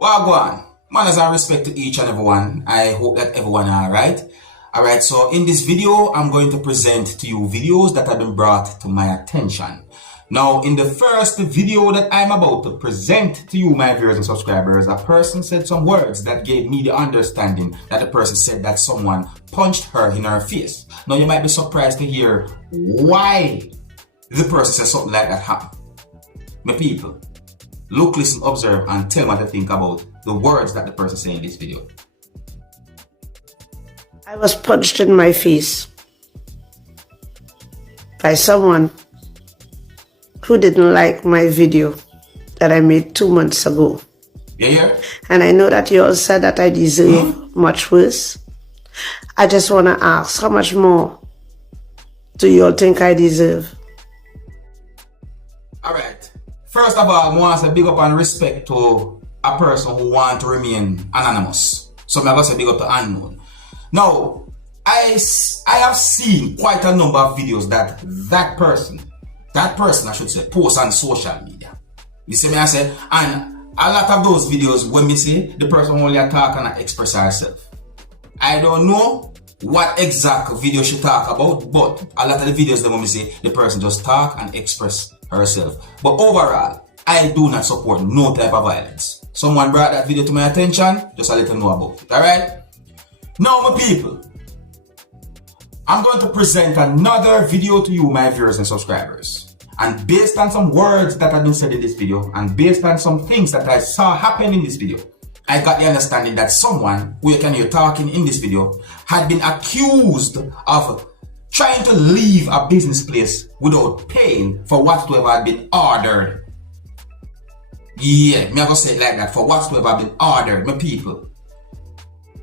Wagwan, manners and respect to each and everyone. I hope that everyone are alright. Alright, so in this video, I'm going to present to you videos that have been brought to my attention. Now, in the first video that I'm about to present to you, my viewers and subscribers, a person said some words that gave me the understanding that the person said that someone punched her in her face. Now, you might be surprised to hear why the person said something like that happened. My people, look, listen, observe, and tell me what you think about the words that the person said in this video. I was punched in my face by someone who didn't like my video that I made 2 months ago. Yeah. And I know that you all said that I deserve much worse. I just want to ask, how much more do you all think I deserve? Alright. First of all, I want to say big up and respect to a person who wants to remain anonymous. So I'm going to say big up to unknown. Now, I have seen quite a number of videos that person I should say, posts on social media. You see me I say, and a lot of those videos when me say the person only talk and express herself. I don't know what exact video she talk about, but a lot of the videos that when me say the person just talk and express herself. But overall, I do not support no type of violence. Someone brought that video to my attention, just a let them know about it, alright? Now my people, I'm going to present another video to you, my viewers and subscribers. And based on some words that have been said in this video, and based on some things that I saw happen in this video, I got the understanding that someone who you can hear talking in this video had been accused of trying to leave a business place without paying for whatsoever had been ordered. Yeah, me I go say it like that, for whatsoever had been ordered, my people.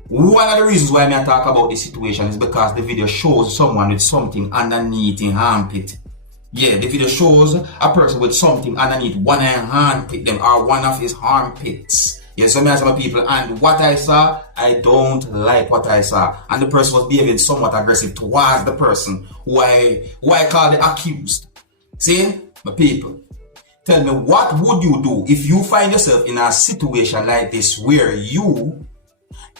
One of the reasons why I talk about this situation is because the video shows someone with something underneath his armpit. Yeah, the video shows a person with something underneath one of his armpit, them or one of his armpits. Yes, some of my people, and what I saw, I don't like what I saw. And the person was behaving somewhat aggressive towards the person who I call the accused. See, my people, tell me, what would you do if you find yourself in a situation like this where you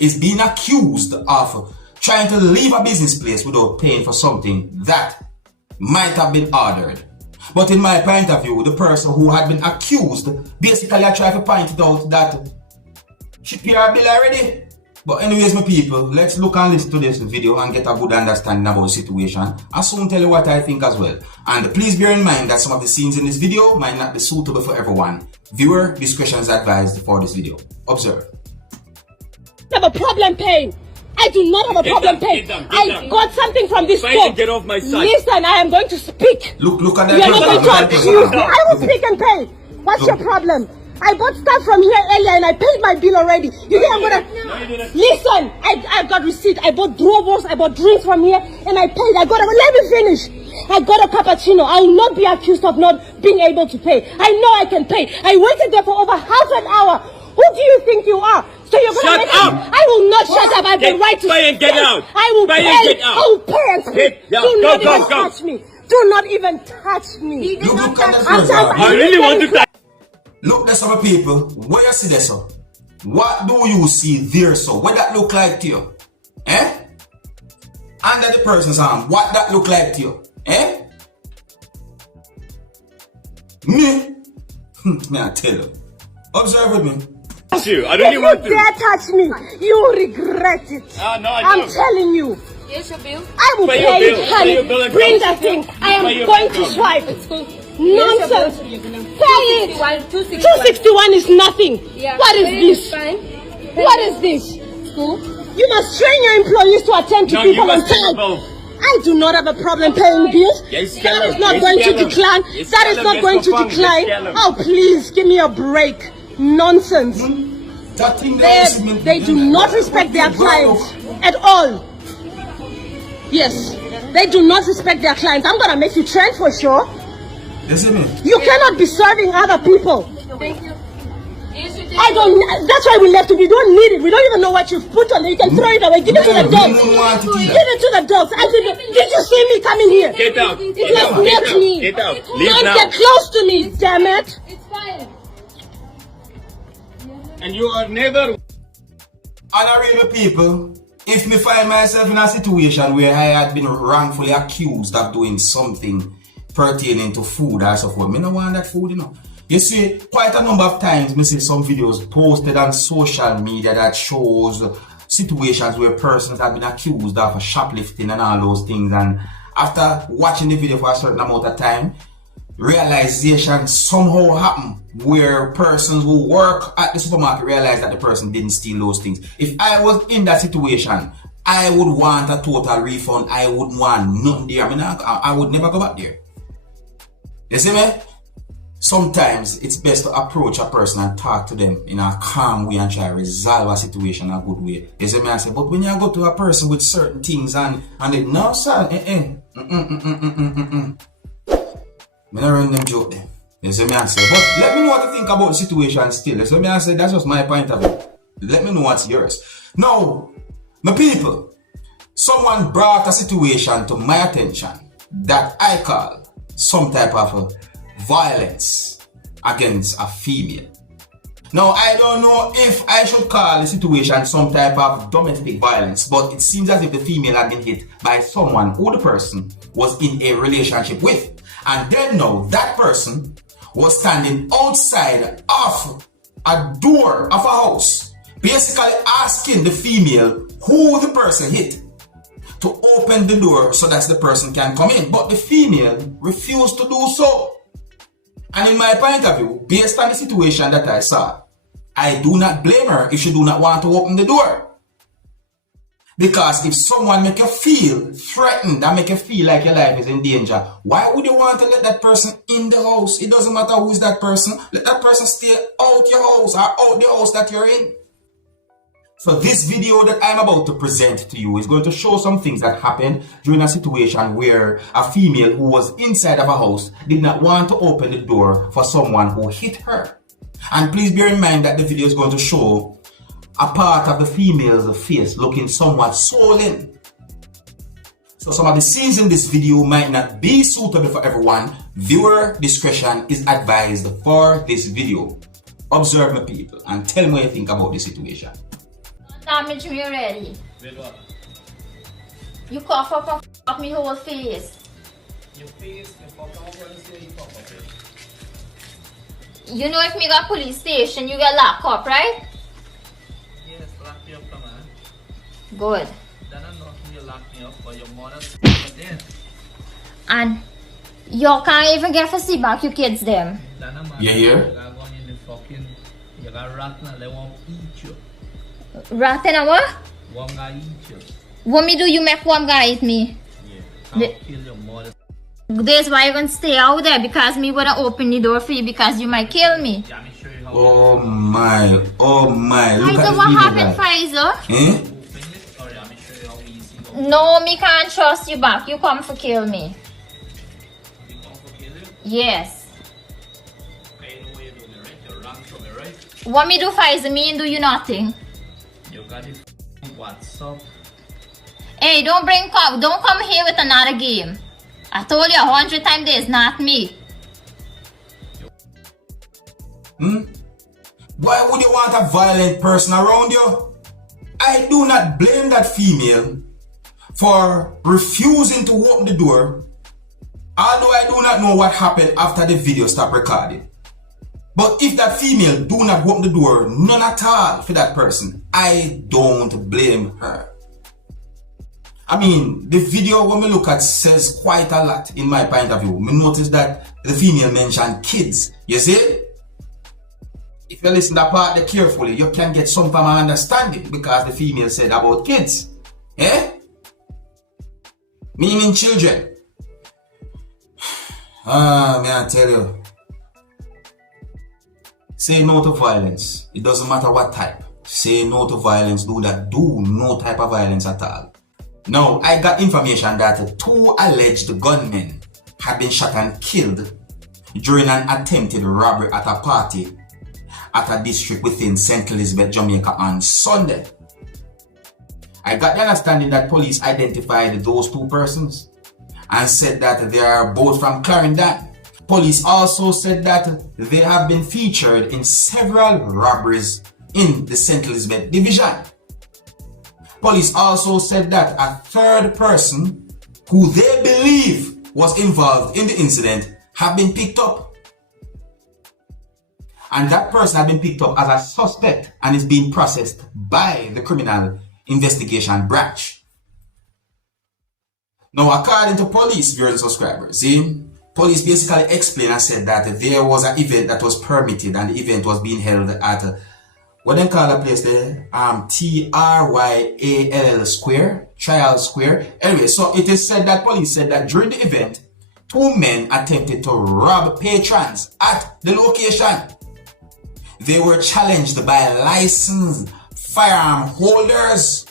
is being accused of trying to leave a business place without paying for something that might have been ordered? But in my point of view, the person who had been accused, basically I try to point it out that she paid her bill already. But anyways, my people, let's look and listen to this video and get a good understanding about the situation. I'll soon tell you what I think as well. And please bear in mind that some of the scenes in this video might not be suitable for everyone. Viewer discretion is advised for this video. Observe. I have a problem paying. I do not have a problem paying. I got something from this store. Get off my side. Listen, I am going to speak. Look at that. You are not going to accuse me. I will speak and pay. What's your problem? I bought stuff from here earlier and I paid my bill already. You think I'm gonna... Listen, I got receipt. I bought drovers, I bought drinks from here and I paid. Let me finish. I got a cappuccino. I will not be accused of not being able to pay. I know I can pay. I waited there for over half an hour. Who do you think you are? So you're gonna shut up! I will not shut up. I have the right to pay and get out. I will pay. I will pay and speak. Do not even touch me. Do not even touch me. Look at the first one. I really want to touch. Look, there's some people. Where you see this, so? What do you see there, so? What that look like to you? Eh? Under the person's arm, what that look like to you? Eh? Me? Me, I tell you. Observe with me. You. I don't even want to. If you dare touch me, you will regret it. No, I'm telling you. Here's your bill. I will pay it, honey. Bring that thing. I am going to swipe. Nonsense. Pay it. 261 is nothing. Yeah. What is this? Fine. What is this? School. You must train your employees to attend to people on time. I do not have a problem paying bills. That is not going to decline. That is not going to decline. Oh, please, give me a break. Nonsense. They do not respect their clients at all. Yes, they do not respect their clients. I'm gonna make you train for sure. You cannot be serving other people. Thank you. I don't. That's why we left it. We don't need it. We don't even know what you've put on it. You can throw it away. Give it to the dogs. Give it to the dogs. Did you see me coming here? Get out. It was not me. Get out. Don't get close to me, damn it. It's fine. And you are neither. Honorable people, if me find myself in a situation where I had been wrongfully accused of doing something pertaining to food or so forth, me no want that food, you know. You see, quite a number of times, me see some videos posted on social media that shows situations where persons have been accused of shoplifting and all those things, and after watching the video for a certain amount of time, realization somehow happen where persons who work at the supermarket realize that the person didn't steal those things. If I was in that situation, I would want a total refund. I wouldn't want nothing there. I mean, I would never go back there. You see me? Sometimes it's best to approach a person and talk to them in a calm way and try to resolve a situation in a good way. You see me? I say, but when you go to a person with certain things and they, no sir, I don't run them joke there. You see me I say, but let me know what you think about the situation still. You see me I say, that's just my point of view. Let me know what's yours. Now, my people, someone brought a situation to my attention that I call some type of violence against a female. Now, I don't know if I should call the situation some type of domestic violence, but it seems as if the female had been hit by someone who the person was in a relationship with. And then now, that person was standing outside of a door of a house, basically asking the female who the person hit to open the door so that the person can come in. But the female refused to do so. And in my point of view, based on the situation that I saw, I do not blame her if she do not want to open the door. Because if someone make you feel threatened and make you feel like your life is in danger, why would you want to let that person in the house? It doesn't matter who is that person. Let that person stay out your house or out the house that you're in. So this video that I'm about to present to you is going to show some things that happened during a situation where a female who was inside of a house did not want to open the door for someone who hit her. And please bear in mind that the video is going to show a part of the female's face looking somewhat swollen. So some of the scenes in this video might not be suitable for everyone. Viewer discretion is advised for this video. Observe my people and tell me what you think about this situation. Damage me already. With what? You cough up and f*** up me whole face. Your face, you fuck up when you say you fuck up it. You know if me got police station, you get locked up, right? Yes, lock me up, come on. Good. Then I'm not you lock me up, but your mother's dead. And you can't even get for see back your kids them. Then I'm You hear? You got one in the fucking, you got rat now, they won't eat you. Rat and a what? One guy eat you. What me do you make one guy eat me? Yeah. I'll kill your mother. That's why you gonna stay out there because me wanna open the door for you because you might kill me. Yeah, let me show you how. Oh my, oh my. Look at Pfizer, the what video, happened, guys. Pfizer? Eh? Open it. Sorry, let me show you how easy. No, me can't trust you back. You come for kill me. You come for kill you? Yes. I know what you're doing, right? You're wrong from me, right? What me do, Pfizer? Me and do you nothing. You got it. WhatsApp. Hey, don't come here with another game. I told you 100 times this, not me. Why would you want a violent person around you? I do not blame that female for refusing to open the door, although I do not know what happened after the video stopped recording. But if that female do not open the door, none at all for that person, I don't blame her. I mean, the video when we look at says quite a lot in my point of view. We notice that the female mentioned kids. You see? If you listen to that part there carefully, you can get some form of understanding because the female said about kids. Eh? Meaning children. May I tell you? Say no to violence. It doesn't matter what type. Say no to violence. Do no type of violence at all. Now, I got information that 2 alleged gunmen had been shot and killed during an attempted robbery at a party at a district within St. Elizabeth, Jamaica on Sunday. I got the understanding that police identified those 2 persons and said that they are both from Clarendon. Police also said that they have been featured in several robberies in the St. Elizabeth division. Police also said that a third person who they believe was involved in the incident have been picked up. And that person had been picked up as a suspect and is being processed by the Criminal Investigation Branch. Now, according to police, viewers and subscribers, police basically explained and said that there was an event that was permitted and the event was being held at what they call the place there? TRYALL Square, Trial Square. Anyway, so it is said that police said that during the event, 2 men attempted to rob patrons at the location. They were challenged by licensed firearm holders.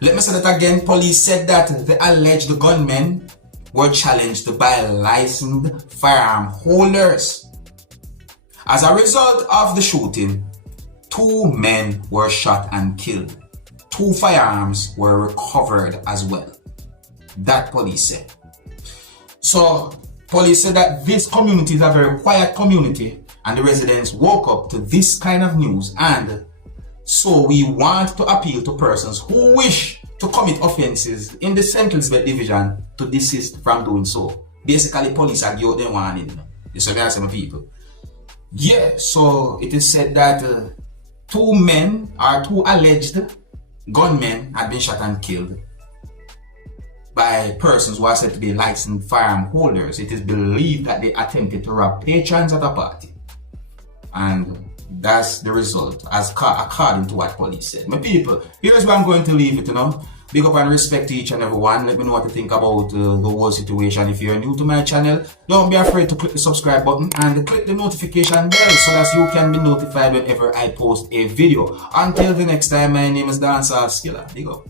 Let me say that again. Police said that the alleged gunmen were challenged by licensed firearm holders. As a result of the shooting, 2 men were shot and killed. 2 firearms were recovered as well. That police said. So, police said that this community is a very quiet community and the residents woke up to this kind of news, and so we want to appeal to persons who wish to commit offenses in the St. Elizabeth division to desist from doing so. Basically, police are giving them warning. This is some people. Yeah, so it is said that 2 men or 2 alleged gunmen had been shot and killed by persons who are said to be licensed firearm holders. It is believed that they attempted to rob patrons at a party. And that's the result, as according to what police said. My people, here's where I'm going to leave it, Big up and respect to each and every one. Let me know what you think about the whole situation. If you're new to my channel, don't be afraid to click the subscribe button and click the notification bell so that you can be notified whenever I post a video. Until the next time, my name is Dancehall Skilla. Big up.